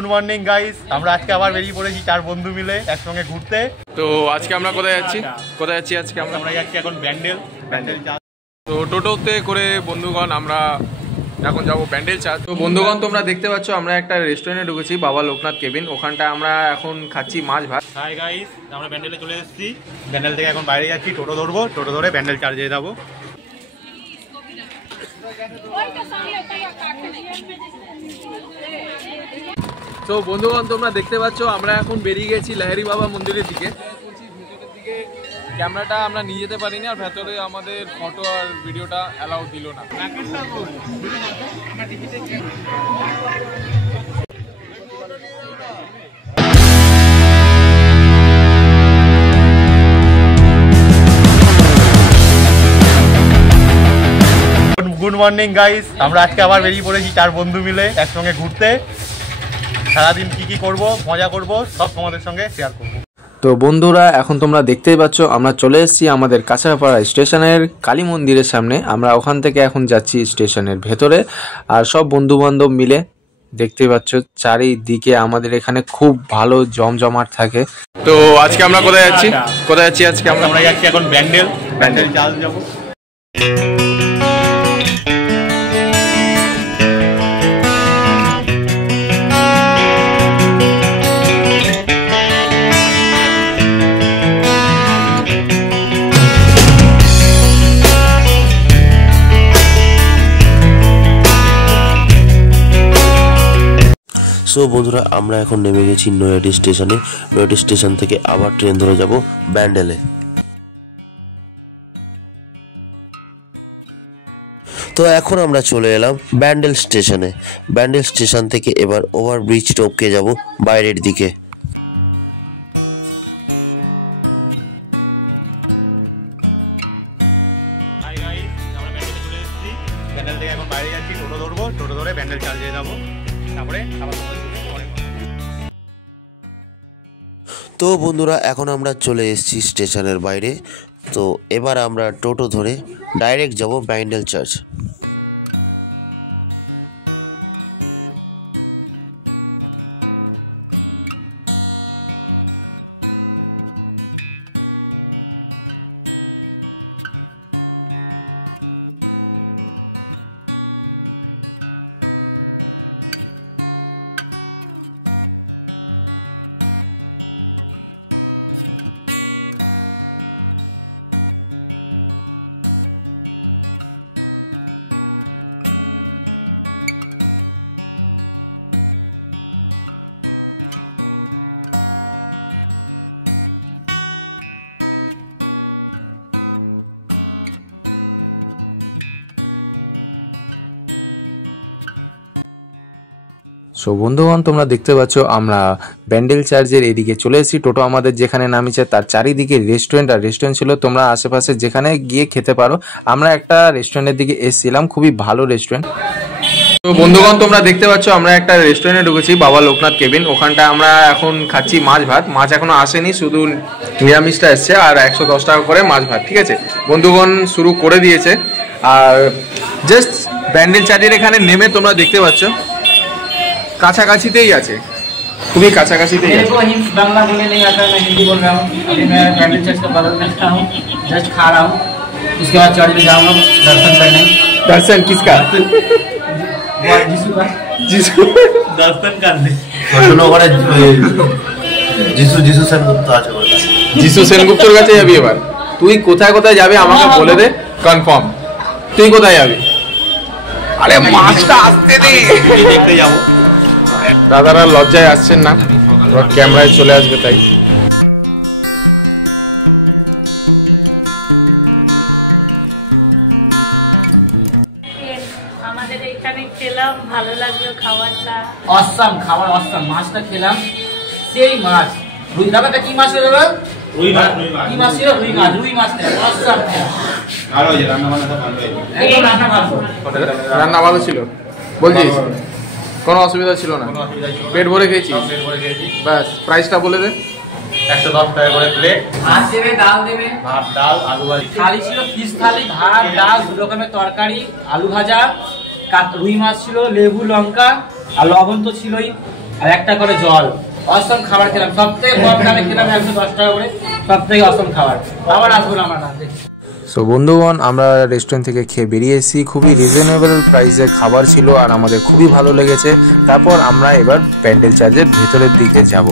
Good morning guys, আমরা আজকে আবার বেরিয়ে পড়েছি চার বন্ধু মিলে একসঙ্গে ঘুরতে। তো আজকে আমরা কোথায় যাচ্ছি আজকে আমরা যাচ্ছি এখন ব্যান্ডেল চা। তো টোটোতে করে বন্ধুগণ আমরা এখন যাবো ব্যান্ডেল চা। তো বন্ধুগণ তোমরা দেখতে পাচ্ছ আমরা একটা রেস্টুরেন্টে ঢুকেছি, বাবা লোকনাথ কেবিন। ওখানটা আমরা এখন খাচ্ছি মাছ ভাত। হাই গাইস, আমরা ব্যান্ডেলে চলে এসেছি। ব্যান্ডেল থেকে এখন বাইরে যাচ্ছি, টোটো ধরবো, টোটো ধরে ব্যান্ডেল চার্জে যাবো। তো বন্ধুগণ তোমরা দেখতে পাচ্ছ আমরা এখন বেরিয়ে গেছি লাহিড়ী বাবা মন্দিরের দিকে। ভিতরের দিকে ক্যামেরাটা আমরা নিয়ে যেতে পারিনি, আর ভেতরে আমাদের ফটো আর ভিডিওটা অ্যালাউ দিল না। গুড মর্নিং গাইস, আমরা আজকে আবার বেরিয়ে পড়েছি চার বন্ধু মিলে একসঙ্গে ঘুরতে। সারাদিন কি করব, মজা করব, সব তোমাদের সঙ্গে শেয়ার করব। তো বন্ধুরা এখন তোমরা দেখতেই পাচ্ছ আমরা চলে এসেছি আমাদের কাঁচাপাড়া স্টেশনের কালী মন্দিরের সামনে। আমরা ওখান থেকে এখন যাচ্ছি স্টেশনের ভেতরে, আর সব বন্ধু বান্ধব মিলে দেখতেই পাচ্ছ চারিদিকে আমাদের এখানে খুব ভালো জমজমাট থাকে। তো আজকে আমরা কোথায় যাচ্ছি আজকে আমরা যাচ্ছি এখন ব্যান্ডেল চাল যাবো। সো বন্ধুরা আমরা এখন নেমে গেছি নৈহাটি স্টেশনে। নৈহাটি স্টেশন থেকে আবার ট্রেন ধরে যাব ব্যান্ডেলে। তো এখন আমরা চলে এলাম ব্যান্ডেল স্টেশনে। ব্যান্ডেল স্টেশন থেকে এবার ওভারব্রিজ টপকে যাব বাইরের দিকে। ব্যান্ডেল থেকে এখন বাইরে যাচ্ছি, টোটো ধরবো, টোটো ধরে ব্যান্ডেল চার্জে যাবো। তো বন্ধুরা এখন আমরা চলে এসেছি স্টেশনের বাইরে। তো এবার আমরা টোটো ধরে ডাইরেক্ট যাব ব্যান্ডেল চার্চ। সো বন্ধুগণ তোমরা দেখতে পাচ্ছ আমরা ব্যান্ডেল চার্চের এদিকে চলে এসেছি। টোটো আমাদের যেখানে নামিয়েছে তার চারিদিকে রেস্টুরেন্ট ছিল, তোমরা আশেপাশে যেখানে গিয়ে খেতে পারো। আমরা একটা রেস্টুরেন্টের দিকে এসেছিলাম, খুবই ভালো রেস্টুরেন্ট। তো বন্ধুগণ তোমরা দেখতে পাচ্ছ আমরা একটা রেস্টুরেন্টে ঢুকেছি, বাবা লোকনাথ কেবিন। ওখানটা আমরা এখন খাচ্ছি মাছ ভাত। মাছ এখনো আসেনি, শুধু নিরামিষটা এসছে, আর 110 টাকা করে মাছ ভাত। ঠিক আছে, বন্ধুগণ শুরু করে দিয়েছে। আর জাস্ট ব্যান্ডেল চার্চের এখানে নেমে তোমরা দেখতে পাচ্ছ কাছাকাছিতেই আছে, খুবই কাছাকাছিতেই আছে। বাংলা बोलने नहीं आता, मैं हिंदी बोल रहा हूँ। अभी मैं बैंडल चर्च का बगल में खड़ा हूँ, जस्ट खा रहा हूँ। उसके बाद चर्च में जाऊँगा दर्शन करने। दर्शन किसका? यीशु का। यीशु दर्शन करने। যিশু সেনগুপ্ত আছে, যিশু সেনগুপ্তর কাছে যাবি এবার? তুই কোথায় কোথায় যাবে আমাকে বলে দে, কনফার্ম। তুই কোথায় যাবি? আরে মাছটা আসতে দে, দেখতে যাবো। দাদারা লজ্জায় আসছেন না, ক্যামেরায় চলে আসবে তাই। আমাদের এখানে খেলাম, ভালো লাগলো খাবারটা। অসাম খাবার, অসাম। মাছটা খেলাম, সেই মাছ। রুই দাদাটা কি মাছ রে বাবা? রুই মাছ। কি মাছ ছিল? রুই মাছ। অসাম। ভালো হয়েছে, রান্না বান্না ভালো হয়েছে। একদম রান্না ভালো ছিল বলছিস? কোনো অসুবিধা ছিল না? পেট ভরে খেয়েছি? ব্যাস, প্রাইসটা বলে দে। 110 টাকা করে প্লেট। ভাত দেবে, ডাল দেবে। ভাত, ডাল, আলু ভাজি। থালি ছিল ফিশ থালি, ভাত, ডাল, 2 রকমের তরকারি, আলু ভাজা, রুই মাছ ছিল, লেবু, লঙ্কা আর লবণ তো ছিলই। আর একটা করে জল। অসম খাবার খেলাম, সব থেকে কম দামে খেলাম 110 টাকা করে, সব থেকে অসম খাবার। আবার আসবো না আমার কাছে। সো বন্ধুগণ, আমরা রেস্টুরেন্ট থেকে খেয়ে বেরিয়ে এসেছি। খুবই রিজনেবল প্রাইসে খাবার ছিল আর আমাদের খুবই ভালো লেগেছে। তারপর আমরা এবার প্যান্ডেল চার্চের ভিতরের দিকে যাব।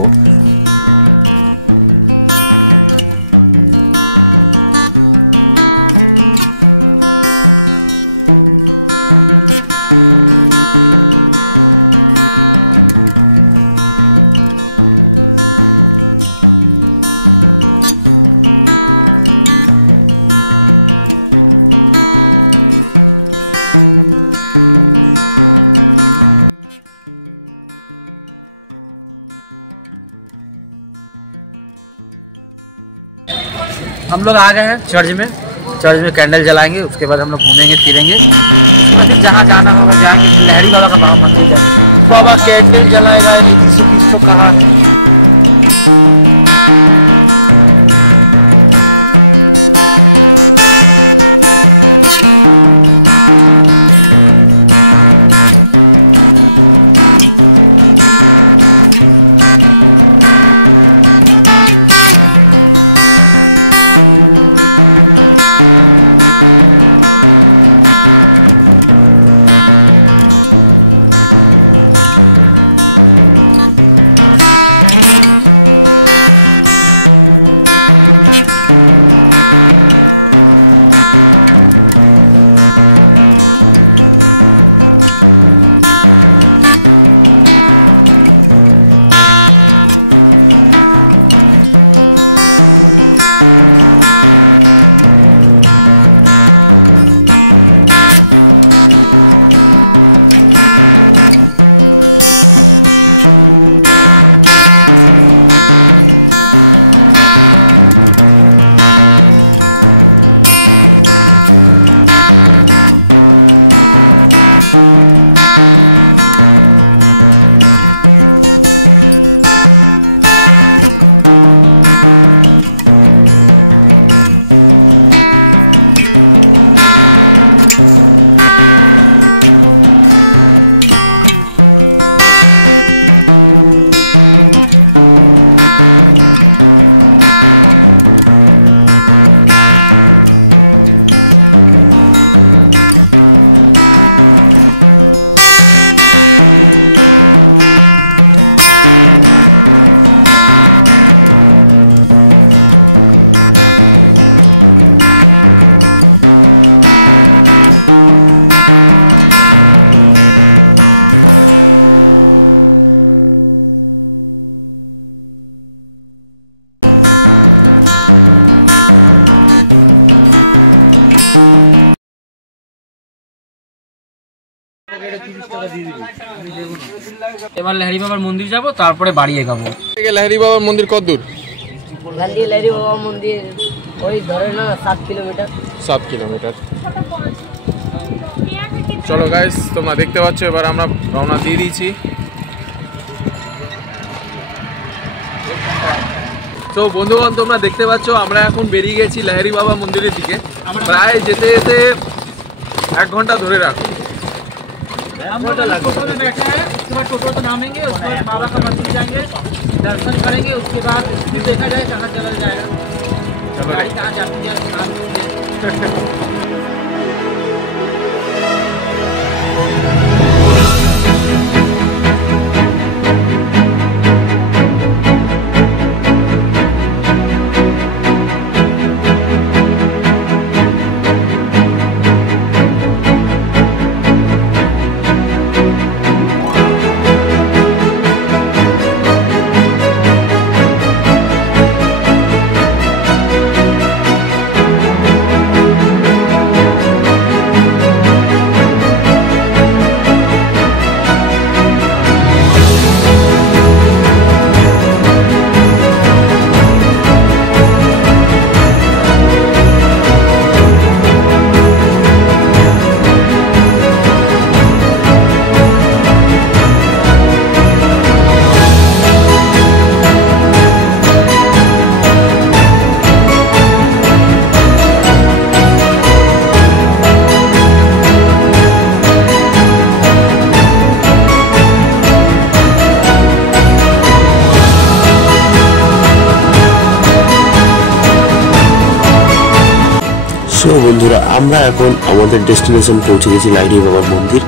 हम लोग आ गए हैं चर्च में कैंडल जलाएंगे, उसके बाद हम लोग घूमेंगे फिरेंगे, जहाँ जाना होगा जाएंगे। लहरी बाबा का मंदिर, बाबा कैंडल जलाएगा तो कहाँ है? এবার লহরি বাবার মন্দির যাব, তারপরে বাড়ি এগাবো। লহরি বাবার মন্দির কত দূর? এখান দিয়ে লহরি বাবা মন্দির ওই ধরে না 7 কিলোমিটার। 7 কিলোমিটার। চলো গাইস, তোমরা দেখতে পাচ্ছ এবার আমরা রওনা দিয়ে দিয়েছি। তো বন্ধুগণ, তোমরা দেখতে পাচ্ছ আমরা এখন বেরিয়ে গেছি লহরি বাবা মন্দিরের দিকে। প্রায় যেতে যেতে 1 ঘন্টা ধরে রাখো। हम लोग टोटो में बैठे हैं, उसके बाद टोटो से नामेंगे, उसके बाद बाबा का मंदिर जाएंगे, दर्शन करेंगे, उसके बाद फिर देखा जाए कहाँ चला जाएगा, गाड़ी कहाँ जाती है। তো বন্ধুরা আমরা এখন আমাদের ডেস্টিনেশন পৌঁছে গেছি লাইরি বাবার মন্দির।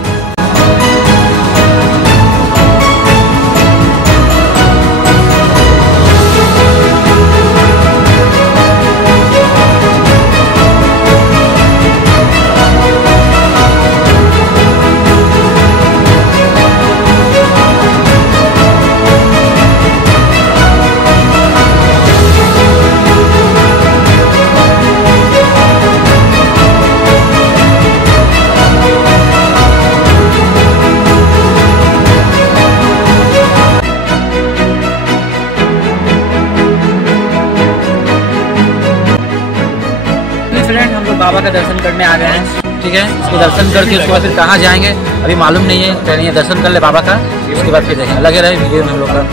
फ्रेंड हम लोग बाबा का दर्शन करने आ गए हैं, ठीक है। इसके दर्शन करके उसके बाद फिर कहाँ जाएंगे अभी मालूम नहीं है, पहले ये दर्शन कर ले बाबा का, उसके बाद फिर जाएंगे। लगे रहे वीडियो में हम लोग का।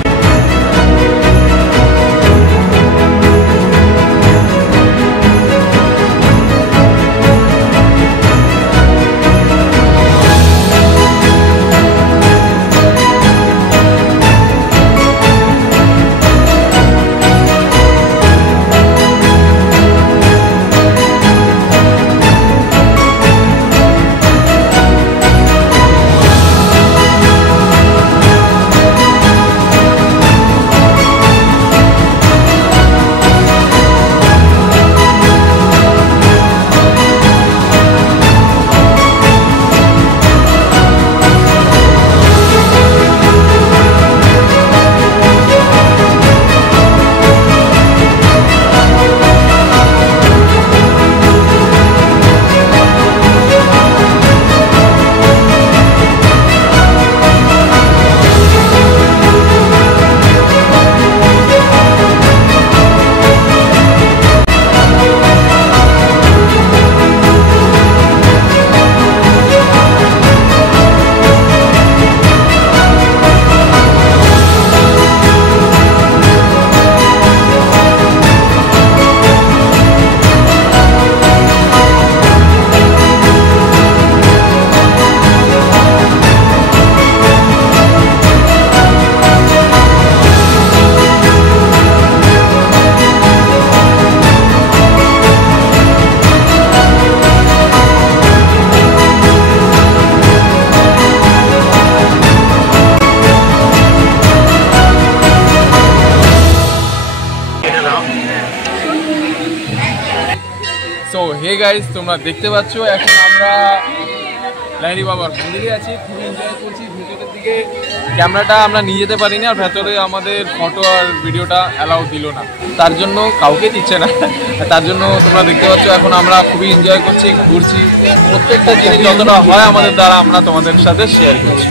সো হে গাইস, তোমরা দেখতে পাচ্ছ এখন আমরা লাইরি বাবার মন্দিরে আছি, খুবই এনজয় করছি। ভিতরের দিকে ক্যামেরাটা আমরা নিয়ে যেতে পারিনি, আর ভেতরে আমাদের ফটো আর ভিডিওটা অ্যালাউ দিল না, তার জন্য কাউকে দিচ্ছে না। তার জন্য তোমরা দেখতে পাচ্ছ এখন আমরা খুবই এনজয় করছি, ঘুরছি, প্রত্যেকটা জিনিস যতটা হয় আমাদের দ্বারা আমরা তোমাদের সাথে শেয়ার করছি।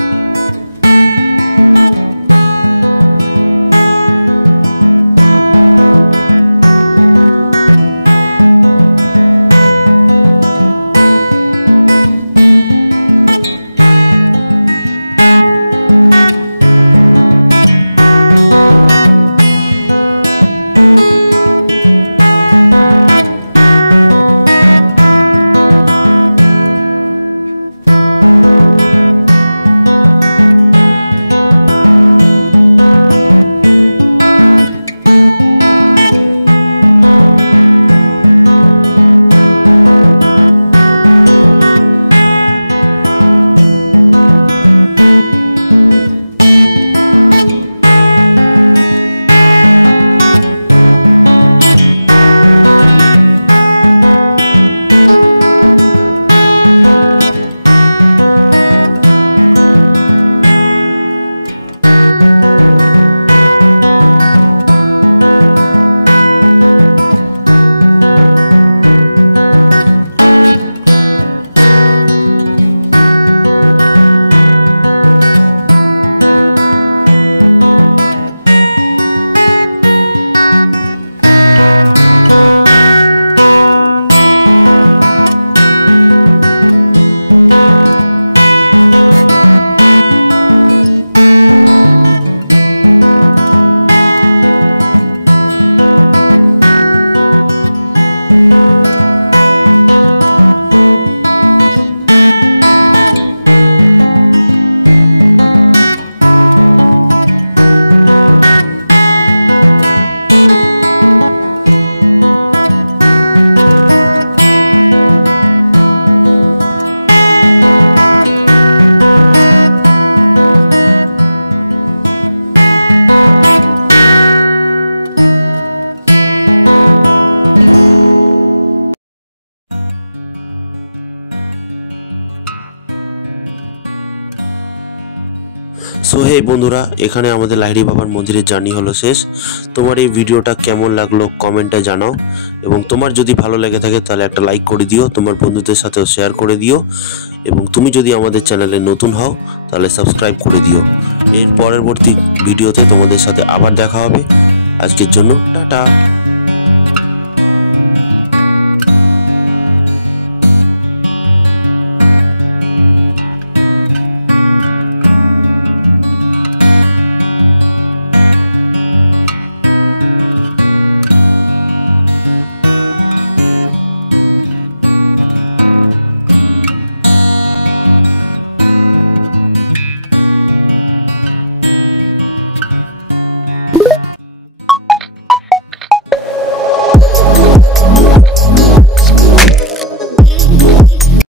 এই বন্ধুরা, এখানে আমাদের লাহিড়ী বাবার মন্দিরের জার্নি হলো শেষ। তোমার এই ভিডিওটা কেমন লাগলো কমেন্টে জানাও, এবং তোমার যদি ভালো লেগে থাকে তাহলে একটা লাইক করে দিও, তোমার বন্ধুদের সাথেও শেয়ার করে দিও, এবং তুমি যদি আমাদের চ্যানেলে নতুন হও তাহলে সাবস্ক্রাইব করে দিও। এর পরবর্তী ভিডিওতে তোমাদের সাথে আবার দেখা হবে। আজকের জন্য টাটা।